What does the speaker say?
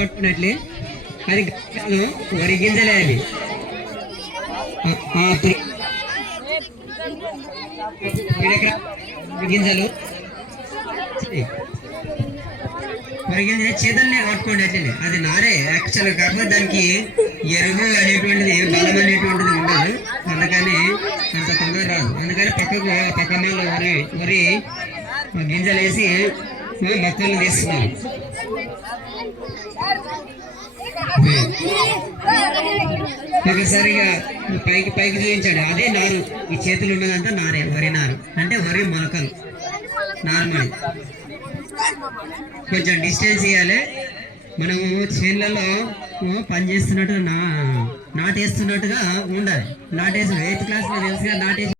పట్టుకున్నట్లే అది వరి గింజలే అవి గింజలు వరి గింజ చేతుల్ని పట్టుకోండి అట్లనే అది నారే యాక్చువల్ కాకపోతే దానికి ఎరువు అనేటువంటిది బలం అనేటువంటిది ఉండదు అందుకని అంత తొందర రాదు అందుకని పక్కన వరి గింజలు వేసి మొక్కలను తీస్తున్నాం ఒకసారిగా పైకి చూపించాడు అదే నారు ఈ చేతులు ఉన్నదంతా నారే వరి నారు అంటే వరి మొలకలు నార్మల్ కొంచెం డిస్టెన్స్ ఇవ్వాలి మనము చేనులలో పని చేస్తున్నట్టు నాటేస్తున్నట్టుగా ఉండాలి నాటేసి 8th క్లాస్లో తెలుసుగా నాటేసి